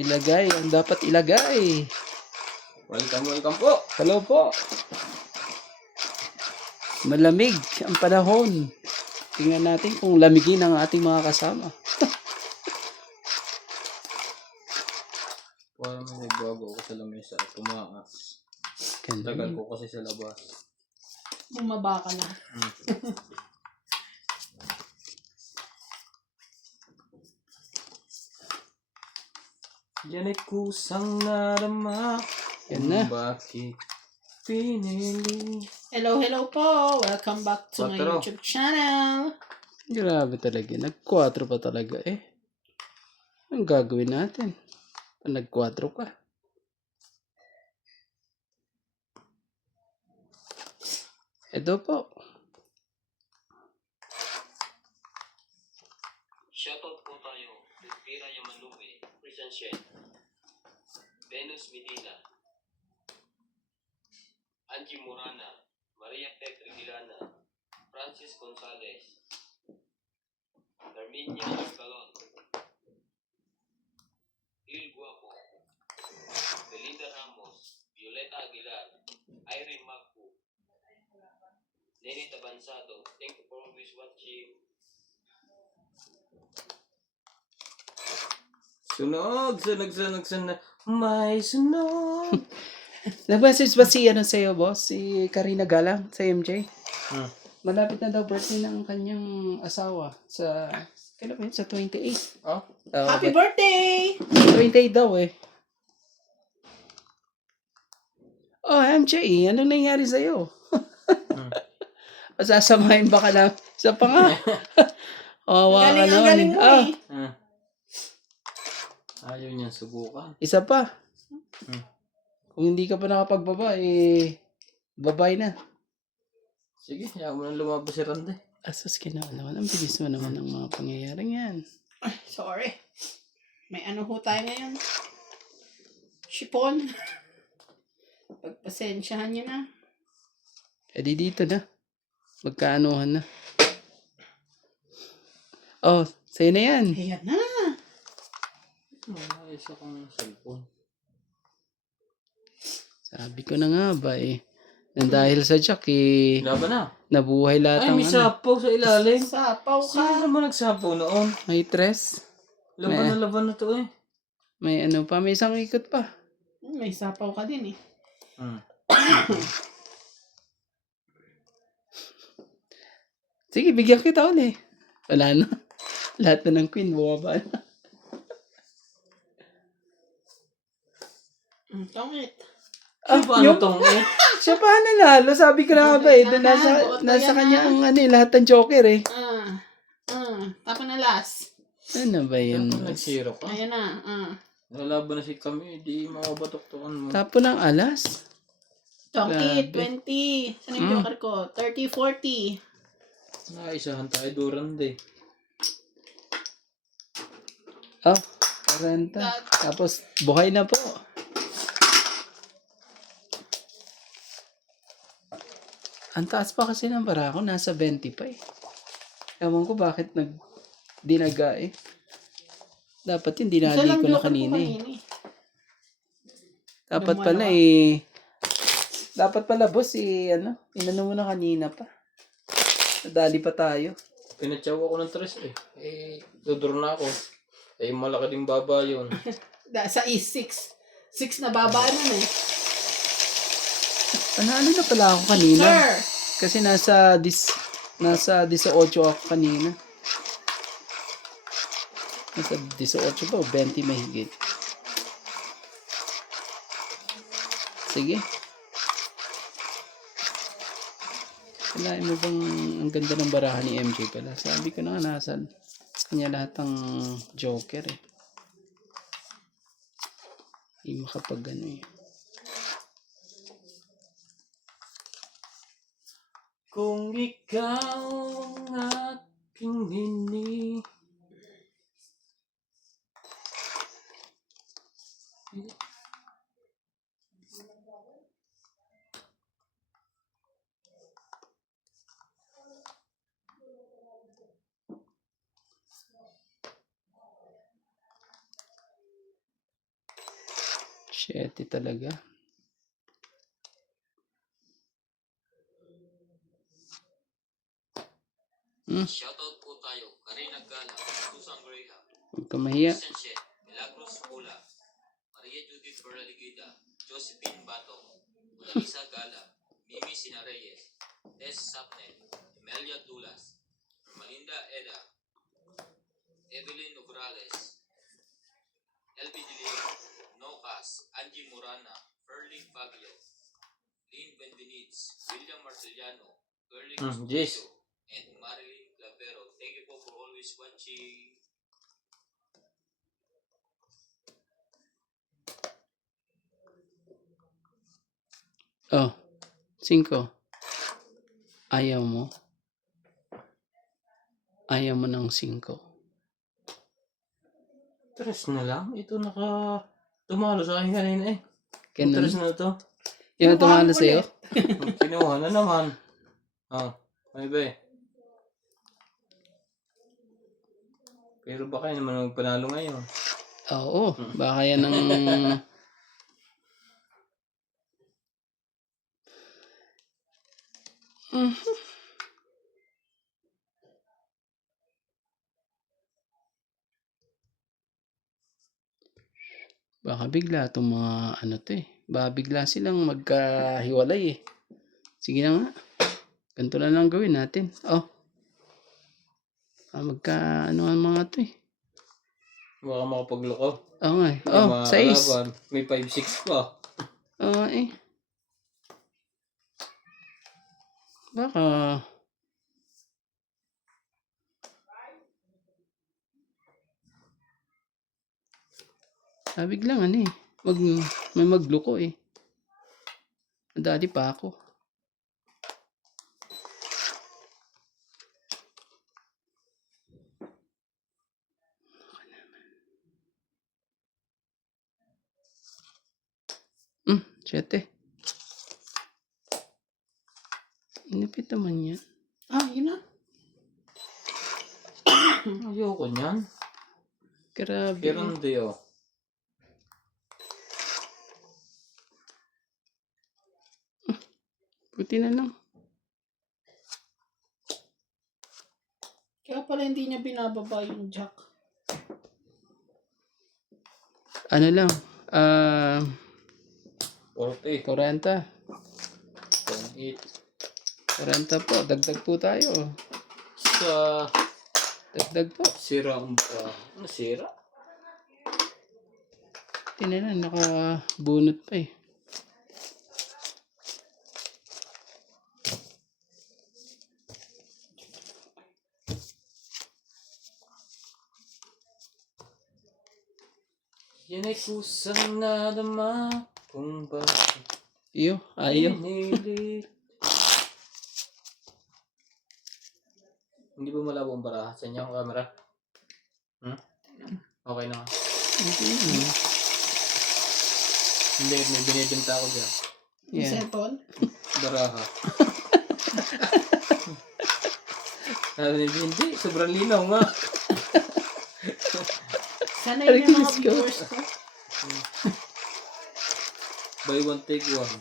ilagay ang dapat ilagay. Welcome po. Hello po. Malamig ang panahon. Tingnan natin kung lamigin ang ating mga kasama. Parang may bago ako sa lamesa at tumaas. Tagal ko kasi sa labas. Bumaba ka na. Yan ay kusang narama. Yan na. Bakit pinili? Hello po. Welcome back to my Quattro. YouTube channel. Grabe talaga. Nag-4 pa talaga eh. Anong gagawin natin? Nag-4 ka. Ito po. Shoutout po tayo. Pira Yamanube, Christian Shen, Venus Medina, Angie Morana, Maria Petrigilana, Francis Gonzalez, Darminia Arcalon, Il Guapo, Belinda Ramos, Violeta Aguilar, Irene Magpu, Nene Tabansado. Thank you for always watching. Sunog. May sunog. Nag-message ba si ano sa'yo, boss? Si Karina Galang sa MJ? Malapit na daw birthday ng kanyang asawa sa kailan ba yun? Sa 28. Oh? Happy birthday! 28 daw eh. Oh, MJ, anong nangyari sa'yo? Sasamahin ba ka na? Isa pa nga. Wawa ka Ang naman. galing mo eh. Ayaw niyan subukan. Isa pa. Kung hindi ka pa nakapagbaba, babay na. Sige, ayaw mo nang lumabas si Randy. Asas ka naman. Ang bilis mo naman ng mga pangyayaring yan. Ay, sorry. May ano ho tayo ngayon. Shipon. Pagpasensyahan niyo na. Di dito na. Magkaanuhan na. Oh, sa'yo na yan. Ayan na. Ayos akong cellphone. Sabi ko na nga ba nang dahil sa Jack Laban na. nabuhay lahat Ay, ng may sapaw sa ilalim. Sapaw Sino ka. naman nagsapaw noon? May tres. Laban na to eh. May ano pa, may isang ikot pa. May sapaw ka din eh. Sige, bigyan kita ulit. Wala na. Lahat na ng queen, bumaba na. Tongit. Paano tong eh? Siya pa nanalo. Sabi ko na nga ba doon nasa kanya ang lahat ng joker eh. Tapos na last. Ano ba yun? Nag-zero ka. Ayan na. Nalaban na si kami, di makabatok-tokan mo. Tapo ng alas. Tongit, Grabe. 20. Saan yung joker ko? 30, 40. Naisahan tayo do Randy. Oh, 40. Tapos, buhay na po. Ang taas pa kasi ng bara ko, nasa 20 pa eh. Ewan ko bakit dinaga eh. Dapat yun, dinali Isa lang ko na joker ko kanina eh. kanina eh. Dapat pala dapat pala boss inano mo na kanina pa. Nadali pa tayo. Pinatsawa ko ng tres eh. Dudro na ako. Malaki ding baba yun. Sa is 6. 6 na baba nun eh. Panalo na pala ako kanina. Sir! Kasi nasa 18 ako kanina. Nasa 18 ba o 20 mahigit. Sige. Kalahin mo bang ang ganda ng barahan ni MJ pala? Sabi ko na nga nasa kanya lahat ng joker eh. Hindi makapag eh. Kung ikaw ang aking hini. 7 talaga. Shoutout po tayo. Karina Gala, Susan Graham, Huwag ka mahiya. Christian Shet, Milagros Pula, Maria Judith Bernaligida, Josephine Bato, Odalisa Gala, Mimi Sinareyes, Tess Sapnet, Emelia Dulas, Ermalinda Eda, Evelyn Nograles, LB De Leon, Nocas, Angie Morana, Ferlie Fabio, Lynn Benvenitz, William Marceliano, Curly Jess. Custodio, and Marilyn Clavero. Thank you po for always watching. Oh, 5. Ayaw mo? Ayaw mo ng 5. Tres na lang. Ito tumalo sa akin kanina eh. Ganun. Tres na to. Yan ang tumalo sa'yo? Kinuha na naman. May ba eh. Pero baka yun naman magpanalo ngayon. Oo, baka yan ang... Baka bigla itong mga ano to eh. Baka bigla silang magkahiwalay eh. Sige na nga. Ganito na lang gawin natin. Oh. Magka ano ang mga to eh. Baka makapagloko. Oo nga eh. May Oh, mga 6. kalaban. May 5-6 pa. Oo eh. Baka... biglang ano eh. May magluko eh. Madali pa ako. Siyete. Inipit naman yan. Yun na. Ayoko niyan. Grabe. Pero hindi oh. Buti na lang. Kaya pala hindi niya binababa yung jack. Ano lang. 40. 40. 28. 40 po. Dagdag po tayo. Sa Dagdag po. sira ang pa. Ano sira? Tinan na. Nakabunot pa eh. Yan ay kusang nadama kung bakit Iyo. Ayaw. pinilit. Hindi ba malabo ang baraha sa inyo ang camera? Okay na. Hindi, may binibenta ako dyan. Yung Yeah. cellphone. Baraha. Sabi ni hindi, sobrang linaw nga. Sana yun yung mga Diyos ko. viewers ko. Buy one, take one.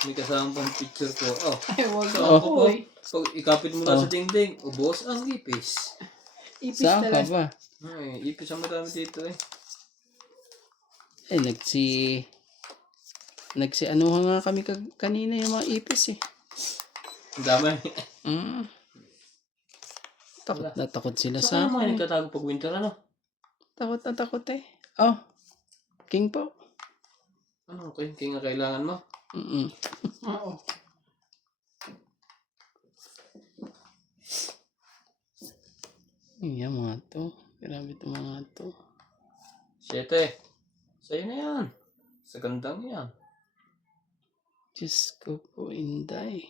May kasama pang picture ko. Oh, Ay, wag so ako ako po, eh. pag ikapit mo na sa dingding, ubos ang ipis. Ipis Saan ka talaga. ba? Ay, ipis ang madami dito eh. Eh, nagsi-anuhan nga kami kanina yung mga ipis eh. Ang dami. Takot na takot sila Saan sa naman akin. nagtatago pag winter ano? Takot na takot eh. Oh, king po. Ano, okay, kaya nga kailangan mo. Oo. Yan mga to. Grabe itong mga to. 7. Sa'yo na yan. Sa gandang yan. Diyos ko po, Inday.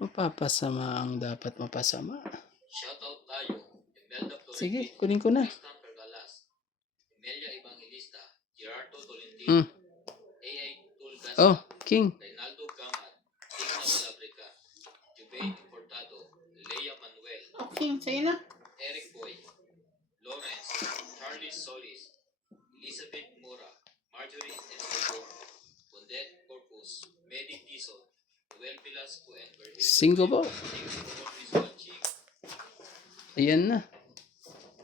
Mapapasama ang dapat mapasama. Shoutout tayo. Imelda Florentino, Sige, kunin ko na. Tristan Pergalas, Emelia Evangelista, Gerardo Tolentino, AI Tulgas, Oh, king. Reynaldo Gamal, Tigna Malabrica, Jubain Importado, Lea Manuel, Okay, sa'yo na. Eric Boy, Solis, Elizabeth Mora, Marjorie Escobar, Bondet Corpus, Medi Tison, Noel Velasco, and Virgil. Single po. Thank you for always watching. Ayan na.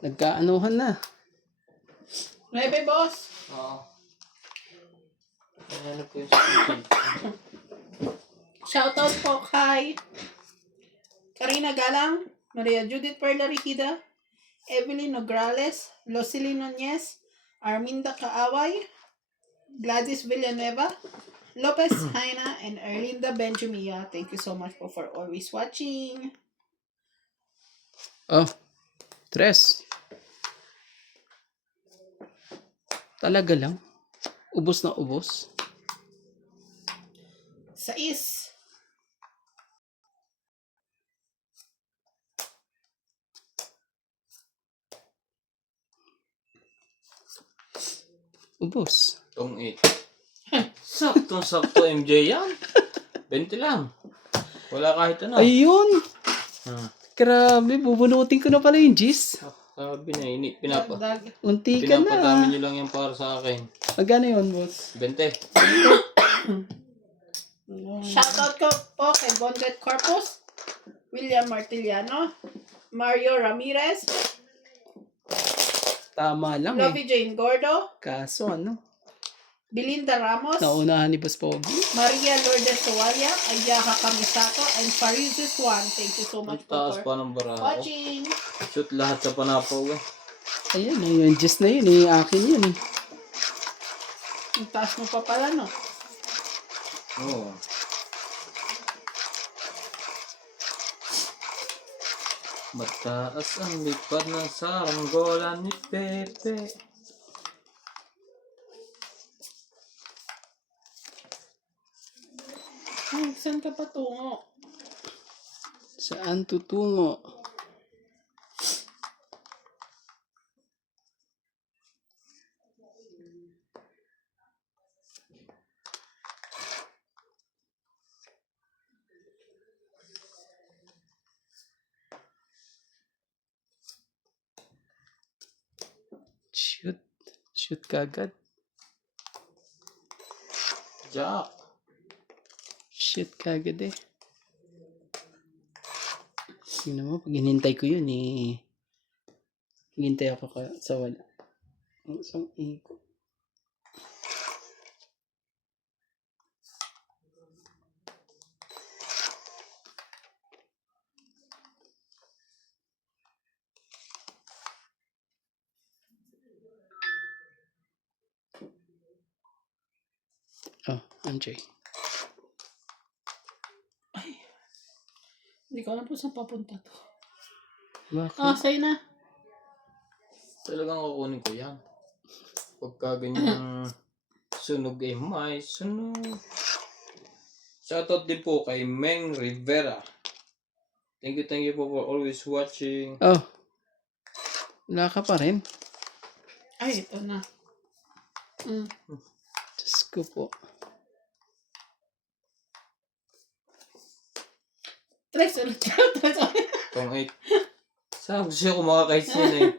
Nagkaanuhan na. 9, boss. Oo. Ano po yung speaking? Shoutout po kay Karina Galang, Maria Judith Perla Rigida, Evelyn Nograles, Lucely Nunez, Arminda Kaaway, Gladys Villanueva, Lopez Haina, and Erlinda Benjumia. Thank you so much for always watching. Oh. 3. Talaga lang. Ubos na ubos. 6. Ubos. Tong 8. Saktong-sakto MJ yan. 20 lang. Wala kahit ano. Ayun! Hmm. Grabe, bubunutin ko na pala yung G's. Sabi na, Dagdag. Unti ka pinapadami na. nyo lang yan para sa akin. Magkano yun, boss? 20. Shoutout ko po kay Bondet Corpus, William Martiliano, Mario Ramirez, Tama lang eh. Lovey Jane Gordo, Kaso ano? Belinda Ramos, Naunahan ni Boss Pogi. Maria Lourdes Sowalia, Ayaka Kamisato, and Farizis Juan. Thank you so Ang much taas for pa ng baraho. watching. Shoot lahat sa panapaw eh. Ayan, yung G's na yun eh. Akin yun eh. Ang taas mo pa pala, no? Oo. Mataas ang lipad ng saranggola ni Pepe. Ay, saan ka patungo? Saan tutungo? Shoot. Shoot kagad. Jack. Shoot kagad eh. Tingnan mo, pag hinintay ko yun eh. Hinintay ako sa wala. Ang isang ikot. Oh, MJ. Hindi ko alam po saan papunta to. Bakit? Ah, sa'yo na. Talagang kukunin ko yan. Pagka ganyang sunog eh, may sunog. Shoutout din po kay Meng Rivera. Thank you po for always watching. Oh. Wala ka pa rin. Ay, ito na. Diyos ko po. Tres ulit. Tres ulit. Tong 8. Saan gusto ko makakahit yun eh.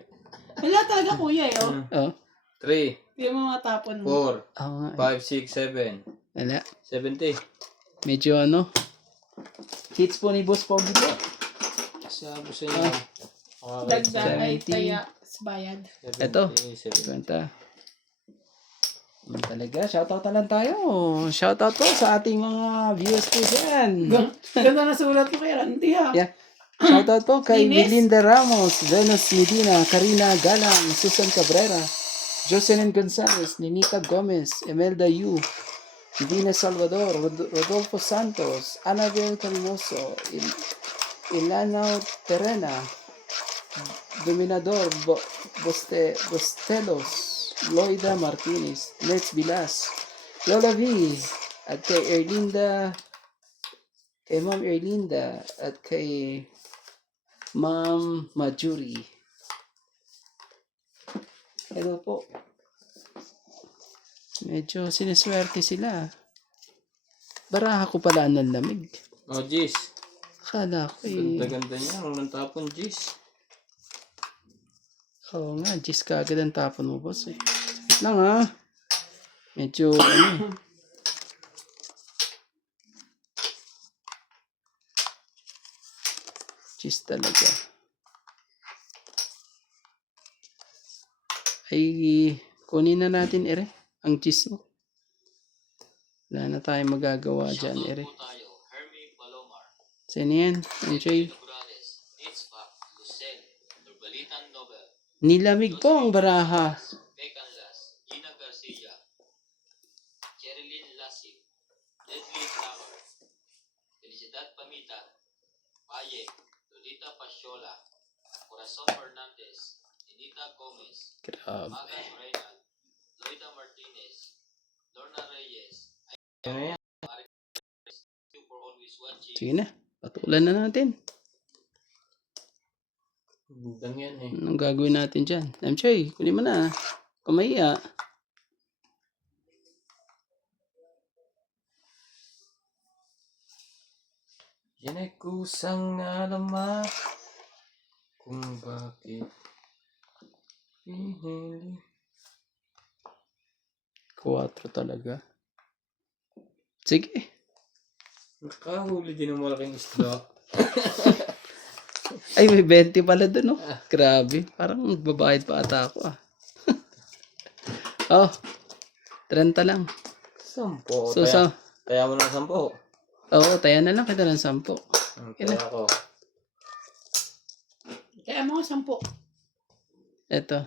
Wala talaga kuya eh, oh. Oh. 3, Hindi mo matapon mo. 4, Oo nga. 5, 6, 7, Wala. 70. Medyo ano. Hits po ni Boss Pogi po. Sa gusto niyo. Dagdag ay 70. kaya bayad. Eto. 70. Kwenta. Yun talaga. Shoutout na lang tayo. Shoutout po sa ating mga viewers po dyan. Ganda na sulat mo kay Randy ha. Yeah. Shoutout po kay Ines? Belinda Ramos, Venus Medina, Karina Galang, Susan Cabrera, Jocelyn Gonzalez, Ninita Gomez, Emelda Yu, Divina Salvador, Rodolfo Santos, Annabel Carmoso, Ilana Terena, Dominador Bostelos, Loida Martinez, Nets Vilas, Lola V, at kay Ma'am Erlinda, at kay Ma'am Majuri. Hello po. Medyo siniswerte sila. Baraha ko pala ng lamig. Oh, Jis. Akala ko eh. Ganda-ganda niya. Nung natapon, Jis. Oo nga, Gis ka agad ang tapon mo, boss eh. Sakit lang ha. Medyo, ano eh. Gis talaga. Ay, kunin na natin, ere. Ang gis mo. Wala na tayong magagawa dyan, ere. Po tayo, Hermie Palomar, Sino yan? MJ? Nograles, Itzbach, Lucel, Nurbalitan Nobel, Nilamig po ang baraha. Pecan Las, Gina Garcia, Cherilyn Lasig, Leslie Flower, Felicidad Pamita, Paye, Lolita Pasiola, Corazon Fernandez, Anita Gomez, Grabe. Magas Reynald, Loida Martinez, Lorna Reyes, Yan na yan. thank you for always watching. Sige na. Patulan na natin. Gandang yan eh. Anong gagawin natin dyan? MJ, kunin mo na. Kumaya. Yan ay kusang alamat kung bakit pinili. 4 talaga. Sige. Nakahuli din ng malaking isda. Ay, may 20 pala dun, oh. Grabe. Parang magbabayad pa ata ako, ah. Oh. 30 lang. 10. So, Kaya mo ng 10. oo, taya na lang kita ng 10. Kaya ako. Kaya mga 10. Eto.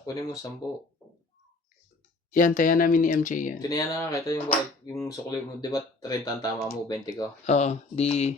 Kunin mo 10. Yan, taya namin ni MJ yan. Tinayan na nga kita yung sukli mo. Di ba 30 ang tama mo? 20 ko. Oo, di